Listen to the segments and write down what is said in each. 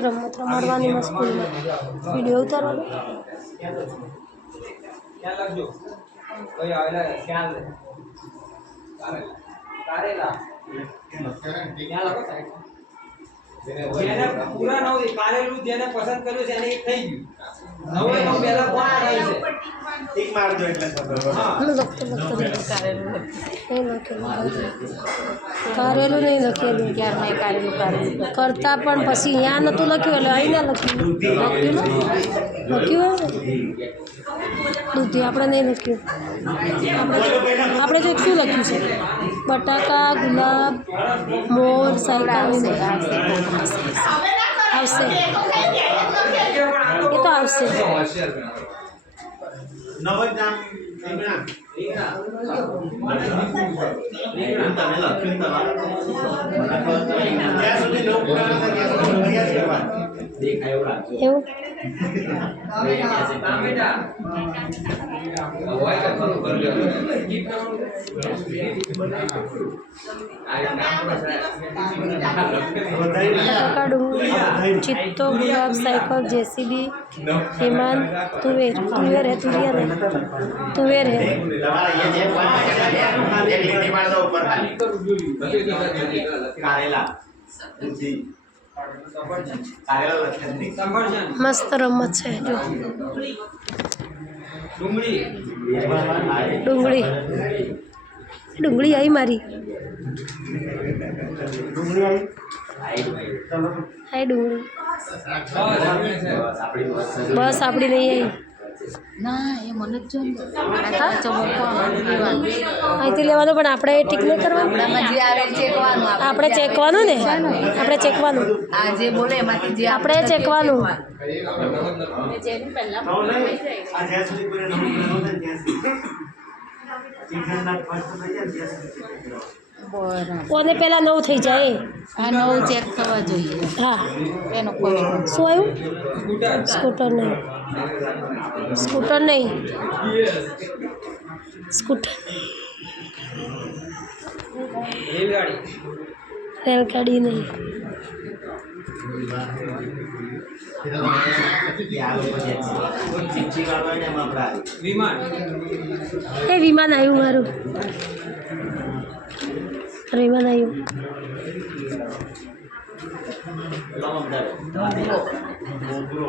રમત રમાડવાની સ્કૂલમાં વિડીયો ઉતારવાનો પૂરા નવ કારેલું જેને પસંદ કર્યું છે એને એક થઈ ગયું નવે નવ પહેલા કોણ આવી છે ટીક મારજો એટલે ખબર કારેલું નહીં લખેલું કરતા પણ પછી અહીંયા નહોતું લખ્યું એટલે અહીં ના લખ્યું લખ્યું દૂધી આપણે નહીં લખ્યું આપણે જો શું લખ્યું છે બટાકા ગુલાબ મોર સાયકલ આવશે એ તો આવશે એવું चित्तो गुलाब साइकिल जेसीबी हेमान तुवेर तुवेर है तुरिया नहीं तुवेर है मस्त रमत है जो डूंगળી डूंगળી आई मारी आई डूंगળી बस આપડી નહીં આવી ના એ મને જ અહીંથી લેવાનું પણ આપણે ઠીક નહીં કરવાનું આપણે ચેકવાનું ને આપણે ચેકવાનું જે બોલે એમાંથી જે આપણે ચેકવાનું કોને પહેલાં 9 થઈ જાય આ નવ ચેક થવા જોઈએ હા એનો કોઈ શું આવ્યું સ્કૂટર નહીં સ્કૂટર નહીં સ્કૂટર રેલગાડી નહીં એ વિમાન આવ્યું મારું વિમાન આવ્યું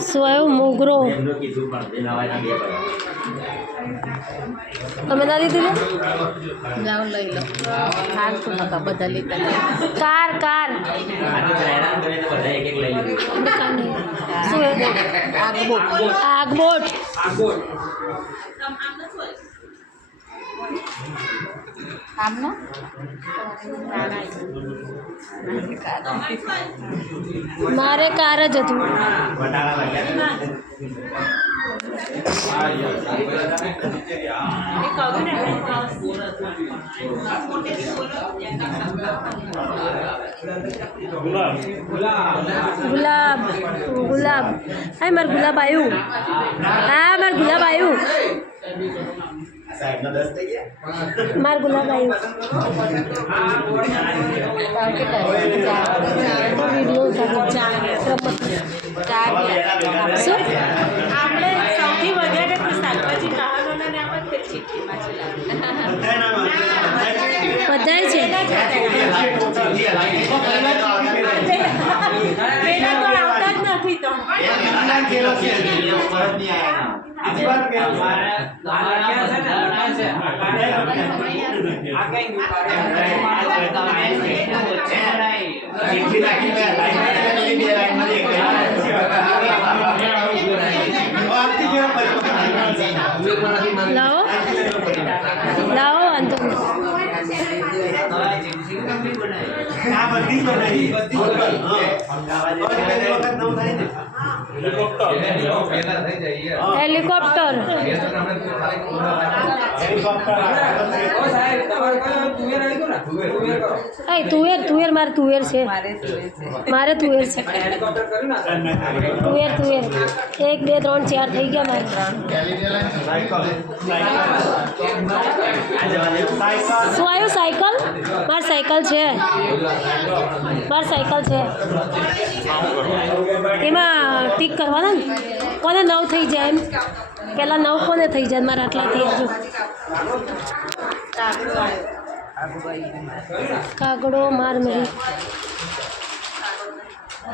શું આવ્યું મોગરો તમે ના લીધું જાઓ લઈ લો હાલ તો નકા બધા લેતા કાર કાર શું આગબોટ આમનો મારે કાર જ હતું ગુલાબ ગુલાબ હા મારે ગુલાબ આવ્યું હા મારે ગુલાબ આવ્યું માર ગુલાબ આવ્યું આપણે સૌથી વધારે શાકભાજી ખાવાના બધાય છે આવતા જ નથી તો લાવો લાવો વાંધો હેલિકોપ્ટર એ તુવેર મારે તુવેર છે મારે તુવેર છે તુવેર 1 2 3 4 થઈ ગયા મારે શું આવ્યું સાયકલ મારી સાયકલ છે એમાં ટીક કરવાના ને કોને 9 થઈ જાય એમ પહેલાં 9 કોને થઈ જાય મારે આટલાથી હજુ કાગડો માર નહીં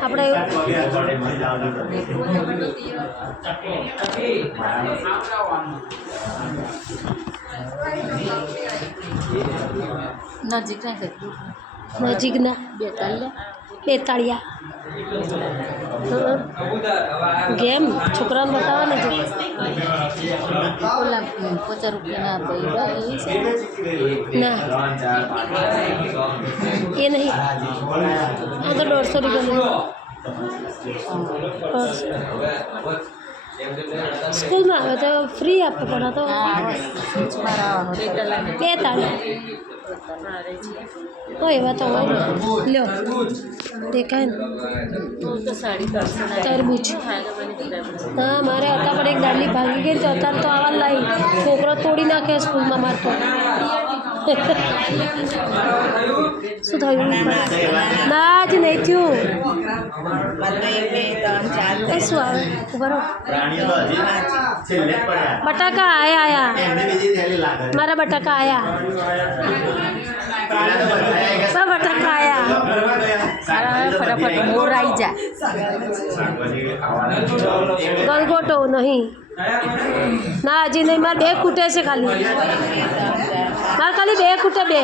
આપણે નજીકના બેતાળિયા ગેમ છોકરાને બતાવવાની છે ઓલા 50 રૂપિયાના પૈડા એવી છે ના એ નહીં આ તો 150 રૂપિયા સ્કૂલમાં આવે તો ફ્રી આપવું પડે તો બેતાળિયા હોય એવા તો હોય લ્યો દેખાય ને તરબૂચ હા મારે હતા પણ એક દાંડી ભાગી ગઈ તો અત્યારે તો આવા લાવી છોકરો તોડી નાખે સ્કૂલમાં મારતો શું થયું ના જ નહીં થયું શું આવે બરો બટાકા આયા મારા બટાકા આયા બટાકા આયા ફટાફટ મોર આવી જા ગલગોટો નહીં ના હજી નહીં મારે 2 ખૂટે છે ખાલી મારે ખાલી 2 ખૂટે 2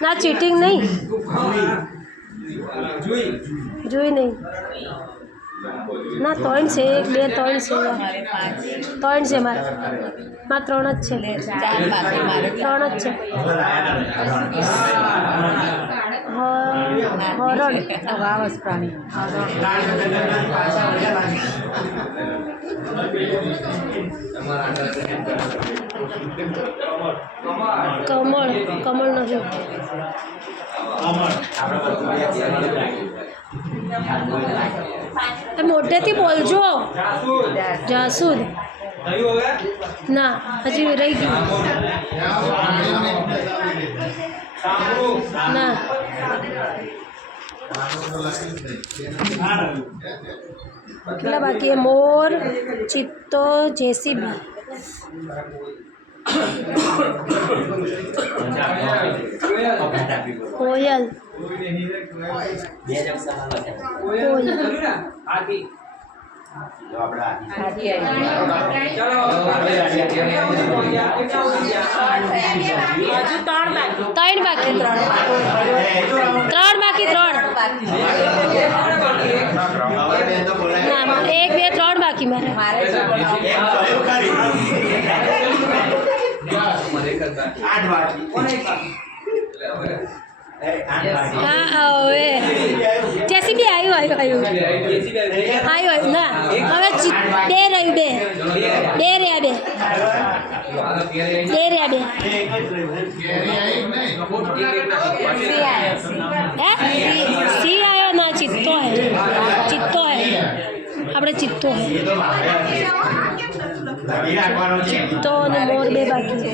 ના ચીટિંગ નહીં જોઈ નહીં ના 3 છે 1 2 3 છે મારે 3 જ છે 3 જ છે હરણ વાવસ પ્રાણી કમળ નથી મોટેથી બોલજો જાસૂદ ના હજી રહી ગયું ના કેટલા બાકી મોર ચિત્તો જેસીબી કોયલ ત્રણ બાકી ના 1 2 3 બાકી મારે હા હવે જેસીબી આવ્યું ના હવે 2 રહ્યું 2 રહ્યા 2 સી આવ્યો ના ચિત્તો હે આપણે ચિત્તો હે ચિત્તો અને મોર 2 બાકી છે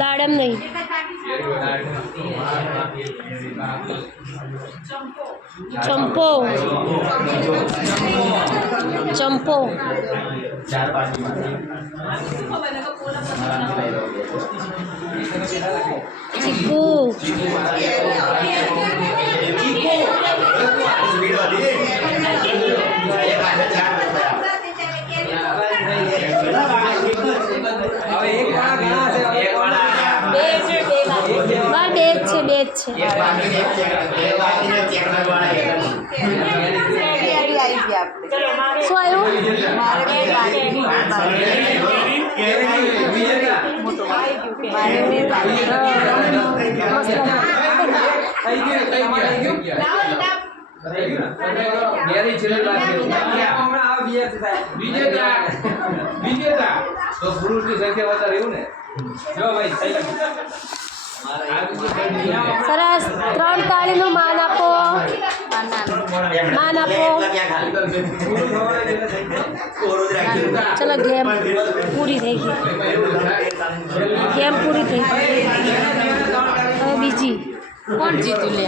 દાડમ નહીં ચંપો ચીકુ બે જ છે શું આવ્યું ઘેરી છેલ્લે લાગે હમણાં આ બીએસ થાય વિજેતા તો પુરુષની સંખ્યા વધારે એવું ને જો ભાઈ થઈ સરસ 3 તાળીનું માન આપો માન આપો ચલો ગેમ પૂરી થઈ ગઈ ગેમ પૂરી થઈ ગઈ હવે બીજી કોણ જીત્યું લે